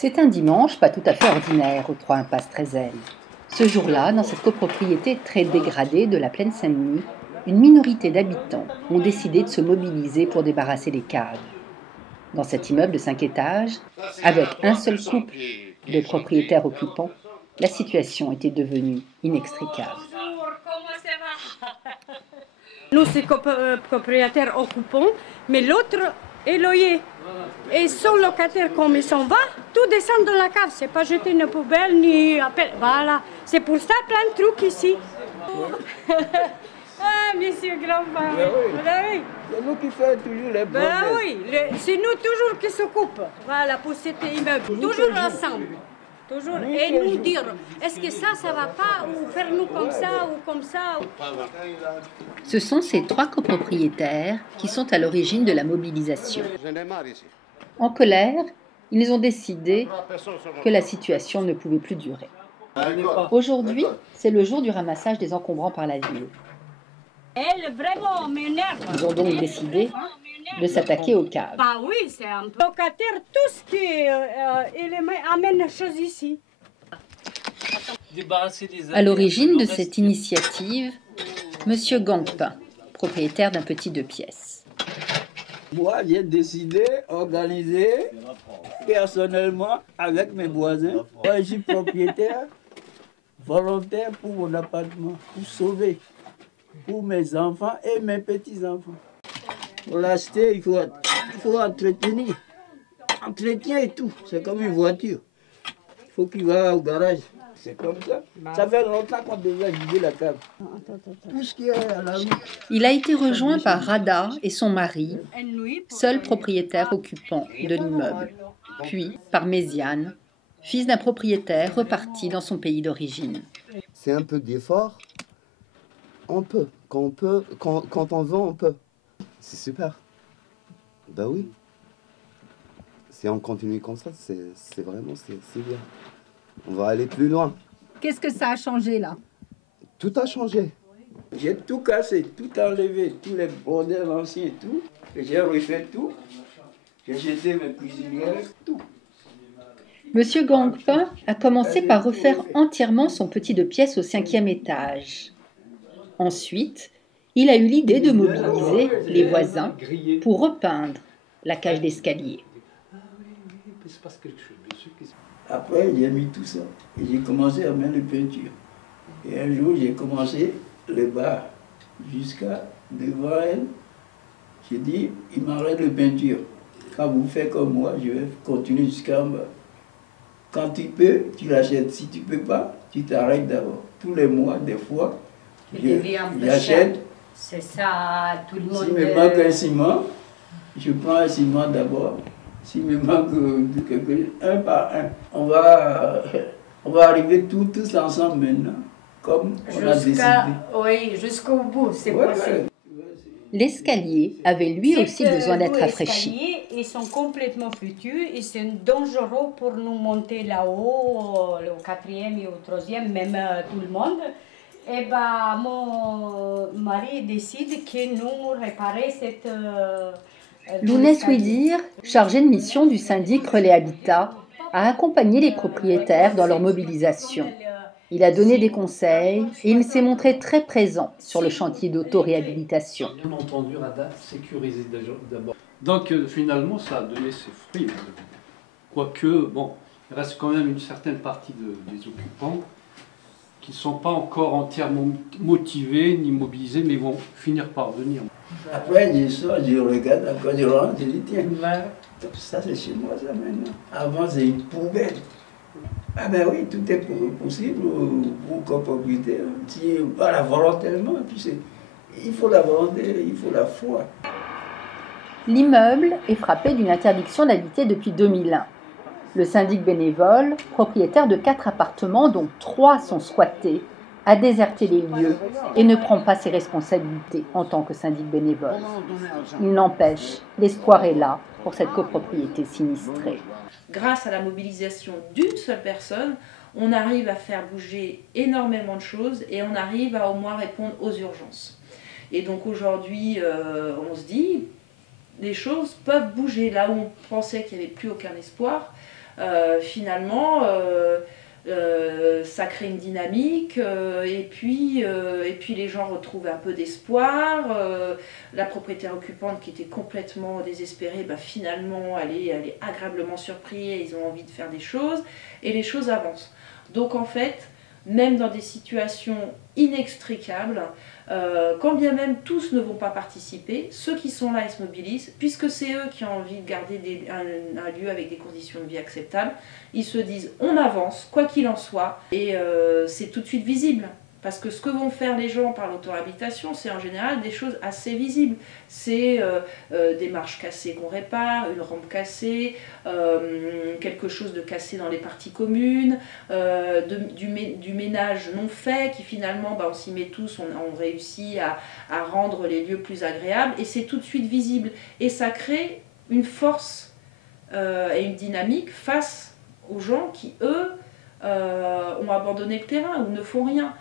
C'est un dimanche pas tout à fait ordinaire au 3 impasse Trézel. Ce jour-là, dans cette copropriété très dégradée de la plaine Saint-Denis, une minorité d'habitants ont décidé de se mobiliser pour débarrasser les caves. Dans cet immeuble de 5 étages, avec un seul couple de propriétaires occupants, la situation était devenue inextricable. Bonjour, comment ça va? Nous, c'est propriétaires occupants, mais l'autre est loyer. Et son locataire, comme il s'en va, tout descend dans la cave. C'est pas jeter une poubelle ni appel. Voilà. C'est pour ça plein de trucs ici. Ah, monsieur grand-père. Ben oui. Ben oui. C'est nous qui faisons toujours les Ben problèmes. oui. C'est nous toujours qui s'occupent. Voilà, pour cet immeuble. Toujours ensemble. Toujours. Et nous dire, est-ce que ça va pas, ou faire nous comme ça, ou comme ça. Ce sont ces 3 copropriétaires qui sont à l'origine de la mobilisation. En colère, ils ont décidé que la situation ne pouvait plus durer. Aujourd'hui, c'est le jour du ramassage des encombrants par la ville. Elle vraiment m'énerve. Ils ont donc décidé de s'attaquer aux caves. Bah oui, c'est un locataire, tout ce qui amène les choses ici. À l'origine de cette initiative, Monsieur Gangpin, propriétaire d'un petit 2 pièces. Moi, j'ai décidé, organisé personnellement avec mes voisins. Moi, je suis propriétaire volontaire pour mon appartement, pour sauver, pour mes enfants et mes petits-enfants. Pour l'acheter, il faut entretenir. Entretien et tout, c'est comme une voiture. Il faut qu'il va au garage. C'est comme ça. Ça fait longtemps qu'on devait vider la cave. Tout ce qui est à la rue. Il a été rejoint par Rada et son mari, seul propriétaire occupant de l'immeuble, puis par Méziane, fils d'un propriétaire reparti dans son pays d'origine. C'est un peu d'effort. On peut. Quand on veut, on peut. C'est super. Ben oui. Si on continue comme ça, c'est bien. On va aller plus loin. Qu'est-ce que ça a changé là? Tout a changé. J'ai tout cassé, tout enlevé, tous les bordels anciens et tout. J'ai refait tout. J'ai jeté mes cuisinières, tout. Monsieur Gangpin a commencé par refaire entièrement son petit 2 pièces au 5e étage. Ensuite, il a eu l'idée de mobiliser les voisins pour repeindre la cage d'escalier. Après, j'ai mis tout ça. Et j'ai commencé à mettre les peintures. Et un jour, j'ai commencé le bas jusqu'à devant elle. J'ai dit, il m'arrête de peinture. Quand vous faites comme moi, je vais continuer jusqu'en bas. Quand tu peux, tu l'achètes. Si tu ne peux pas, tu t'arrêtes d'abord. Tous les mois, des fois, j'achète. C'est ça, tout le monde. S'il me manque un ciment, je prends un ciment d'abord. S'il me manque quelque chose, un par un, on va arriver tous ensemble maintenant, comme on a décidé. Oui, jusqu'au bout, c'est possible. L'escalier avait lui aussi besoin d'être rafraîchi. Les escaliers, ils sont complètement foutus, ils sont dangereux pour nous monter là-haut, au 4e et au 3e, même tout le monde. Et ben, mon mari décide que nous réparer cette... Lounès Ouidir, chargé de mission du syndic Relais Habitat, a accompagné les propriétaires dans leur mobilisation. Il a donné des conseils et il s'est montré très présent sur le chantier d'auto-réhabilitation. Bien entendu, Rada, sécurisé d'abord. Donc finalement, ça a donné ses fruits. Quoique, bon, il reste quand même une certaine partie des occupants qui ne sont pas encore entièrement motivés ni mobilisés, mais vont finir par venir. Après, je sors, je regarde, encore je rentre, je dis, tiens, ça c'est chez moi ça maintenant. Avant, c'est une poubelle. Ah ben oui, tout est possible pour copropriétaire. Si voilà, volontairement, il faut la volonté, il faut la foi. L'immeuble est frappé d'une interdiction d'habiter depuis 2001. Le syndic bénévole, propriétaire de 4 appartements dont 3 sont squattés, a déserté les lieux et ne prend pas ses responsabilités en tant que syndic bénévole. Il n'empêche, l'espoir est là pour cette copropriété sinistrée. Grâce à la mobilisation d'une seule personne, on arrive à faire bouger énormément de choses et on arrive à au moins répondre aux urgences. Et donc aujourd'hui, on se dit, les choses peuvent bouger. Là où on pensait qu'il n'y avait plus aucun espoir, finalement, ça crée une dynamique, et puis les gens retrouvent un peu d'espoir. La propriétaire occupante qui était complètement désespérée, finalement elle est agréablement surprise et ils ont envie de faire des choses, et les choses avancent. Donc en fait, même dans des situations inextricables, quand bien même tous ne vont pas participer, ceux qui sont là, ils se mobilisent, puisque c'est eux qui ont envie de garder un lieu avec des conditions de vie acceptables. Ils se disent on avance, quoi qu'il en soit, et c'est tout de suite visible. Parce que ce que vont faire les gens par l'auto-habitation, c'est en général des choses assez visibles. C'est des marches cassées qu'on répare, une rampe cassée, quelque chose de cassé dans les parties communes, du ménage non fait, qui finalement, on s'y met tous, on réussit à rendre les lieux plus agréables, et c'est tout de suite visible. Et ça crée une force et une dynamique face aux gens qui, eux, ont abandonné le terrain ou ne font rien.